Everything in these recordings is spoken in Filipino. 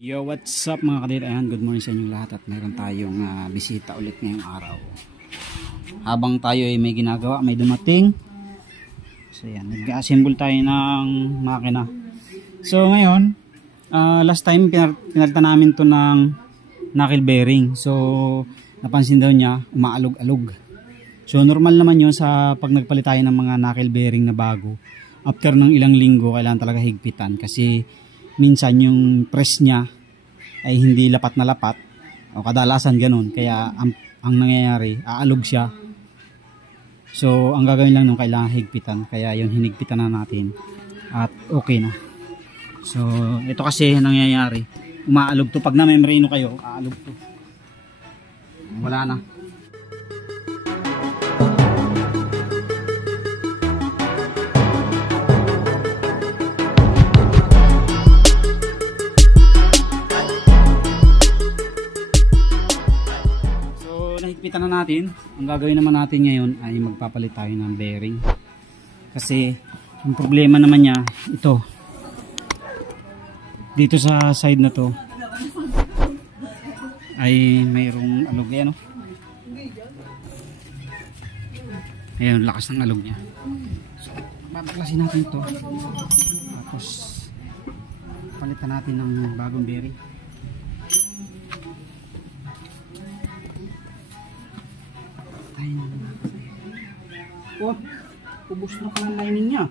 Yo, what's up mga kadit? Ayan, good morning sa inyong lahat at mayroon tayong bisita ulit ngayong araw. Habang tayo ay may ginagawa, may dumating. So yan, nag-assemble tayo ng makina. So ngayon, last time pinalitan namin to ng knuckle bearing. So napansin daw niya, umaalog-alog. So normal naman yun sa pag nagpalit tayo ng mga knuckle bearing na bago. After ng ilang linggo, kailangan talaga higpitan kasi minsan yung press niya ay hindi lapat na lapat o kadalasan ganun, kaya ang nangyayari aalog siya. So ang gagawin lang nung kailangan higpitan, kaya yun hinigpitan na natin at okay na. So ito kasi nangyayari, umaalog to pag na may merino kayo, aalog to, wala na. Nahigpitan na natin. Ang gagawin naman natin ngayon ay magpapalit tayo ng bearing. Kasi yung problema naman niya, ito. Dito sa side na to ay mayroong alog. Ayan o. Ayan, lakas ng alog niya. So, babaklasin natin to. Tapos palitan natin ng bagong bearing. Oh, ubos na pala lining niya.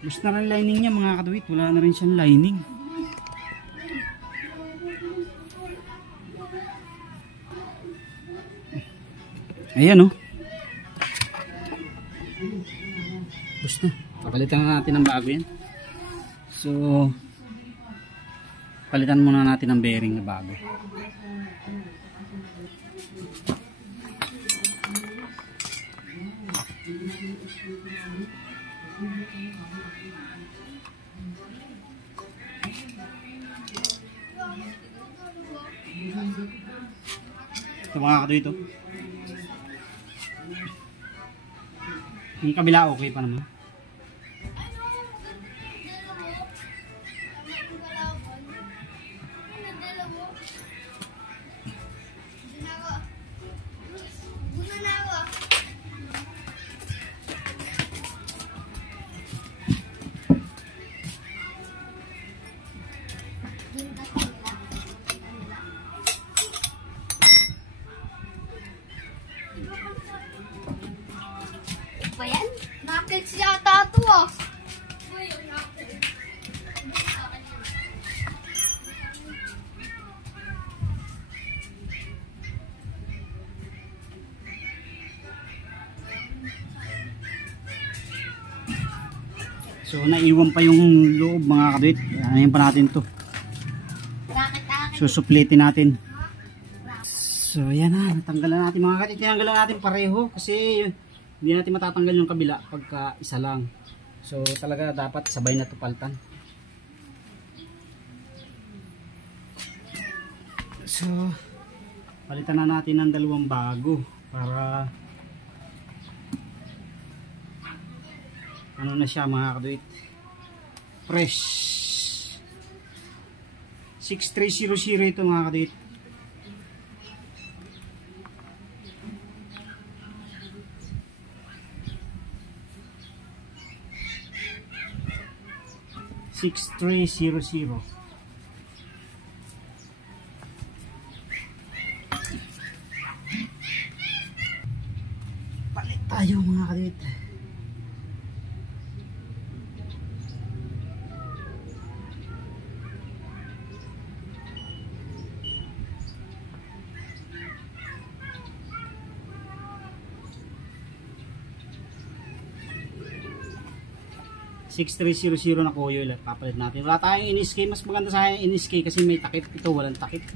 Ubos na rin lining niya mga kaduwit. Wala na rin siyang lining. Ayan oh. Ubos na. Papalitan na natin ng bago yan. So palitan muna natin ang bearing na bago. Ito mga kato ito. Yung kabila okay pa naman. Ba yan? Knuckles yata ito ah. So naiwan pa yung loob mga kadwit. Ayan pa natin to. Susuplitin natin. So yan na, natanggalan natin mga kadwit. Tinanggalan natin pareho kasi hindi natin matatanggal yung kabila pagka isa lang. So talaga dapat sabay na to palitan. So palitan na natin ng dalawang bago para ano na siya mga kadwit, fresh. 6300 ito mga kadwit. Palit tayo mga kadwit. $6300 na coil at papalit natin. Wala tayong NSK, mas maganda sa akin NSK kasi may takip. Ito walang takip.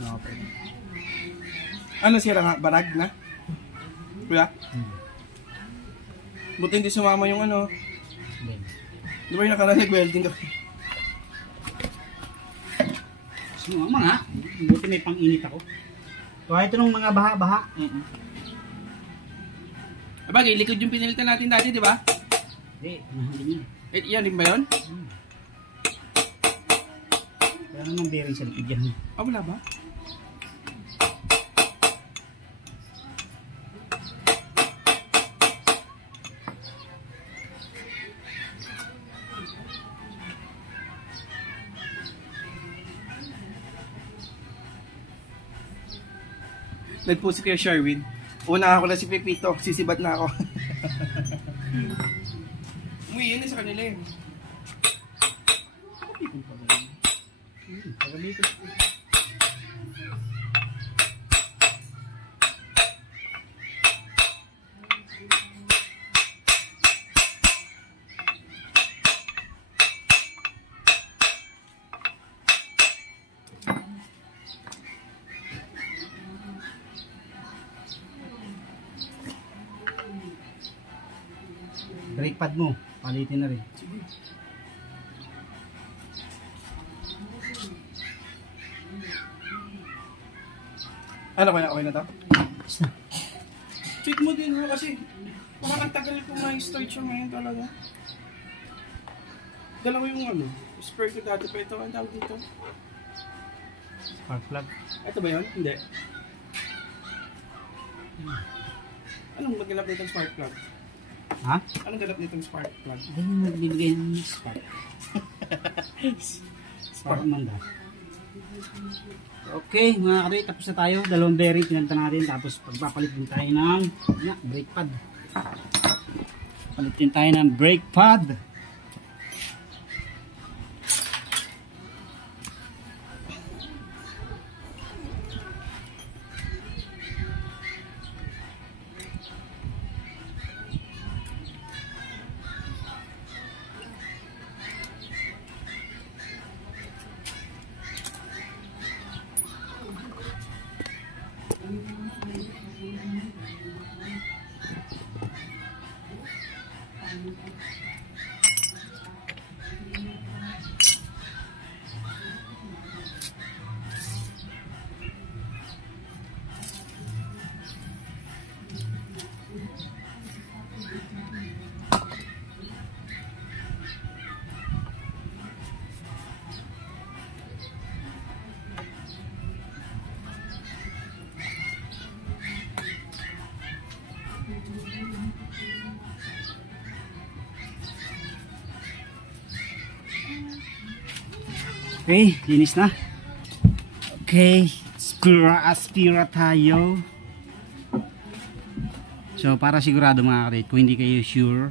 Okay. Ano sira nga? Barag na? Kuya? Buti hindi sumama yung ano. Di ba yung nakaraan nag-welding ka? Sumama nga. Buti may pang-init ako. So ito nung mga baha-baha. Abagay, likod yung pinilitan natin dati, di ba? Hindi. Yan din ba yun? Wala namang bearing sa likod yan. Ah, wala ba? Nagpo si Kuya Sherwin. Una ako na si Pepito, sisibat na ako. Umuwi yun na sa kanila eh. Brake pad mo, palitin na rin. Ano kaya? Okay na to? Check mo din ha kasi parang ang tagal ko nga yung start siya ngayon talaga. Dalawa yung ano, spare ko dati pa ito. Ang tawag dito? Spark plug. Ito ba yun? Hindi. Anong magalap nitong spark plug? Ha? Anong galap nitong spark plug? Hindi mo nagbibigay ng spark. Spark man daw. Okay mga kabit, tapos na tayo. Dalawang bearing pinalitan natin. Tapos pagpapalit din tayo ng brake pad. Palit din tayo ng brake pad. Okay, linis na. Okay, aspira tayo. So para sigurado mga kadate, kung hindi kayo sure,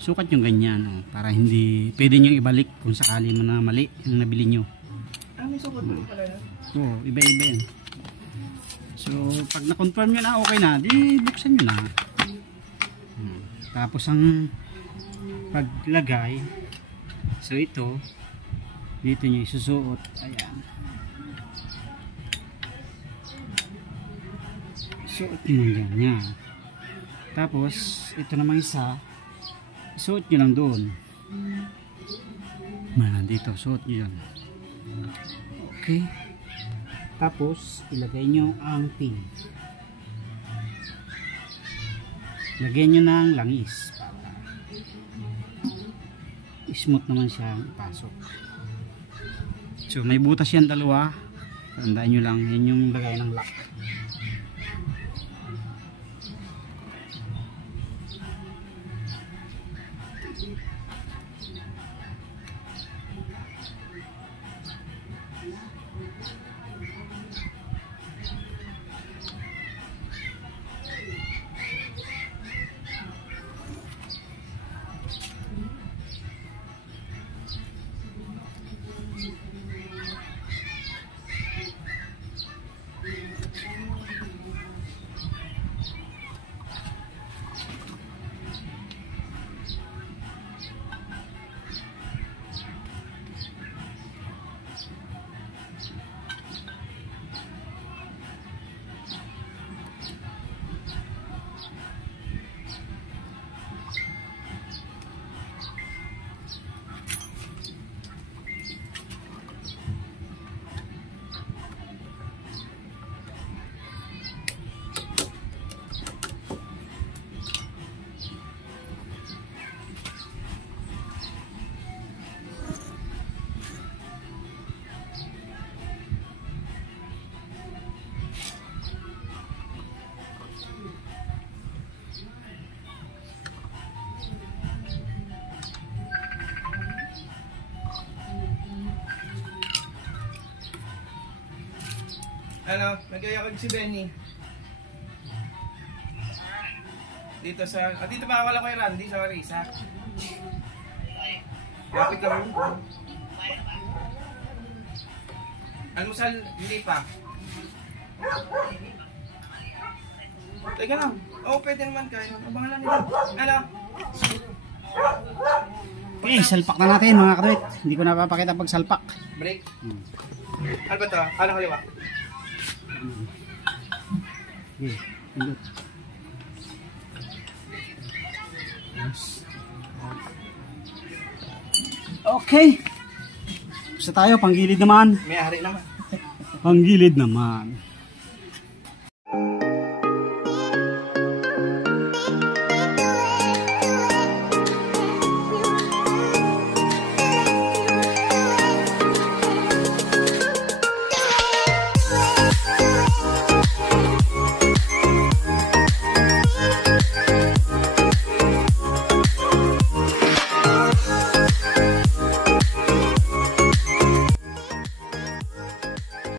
sukat yung ganyan, oh, para hindi pwede nyo ibalik kung sakali mo na mali yung nabili nyo. May sukot mo pala yan? Oo, iba-iba yan. So pag na-confirm nyo na okay na, di buksan nyo na. Tapos ang paglagay, so ito dito nyo isusuot, ayan, suot nyo lang ganyan. Tapos ito naman isa, isuot nyo lang doon, dito suot nyo yan. Okay, tapos ilagay nyo ang pin, lagyan nyo ng langis para smooth naman siya ipasok. So may butas yan dalawa, tandaan nyo lang, yan yung lagay ng lock. Ano, nagyayakag si Benny. Dito sa, dito makakala ko yung Randy sa Marisa. Lapit lang mo. Almusal, hindi pa. Teka lang. Oo, pwede naman kayo. Abangan lang nila. Ano? Okay, salpak na natin mga kadwit. Hindi ko napapakita pag salpak. Break. Ano ba ito? Ano kaliwa? Okay, good. Okay. Basta tayo, panggilid naman. May ari naman. Panggilid naman.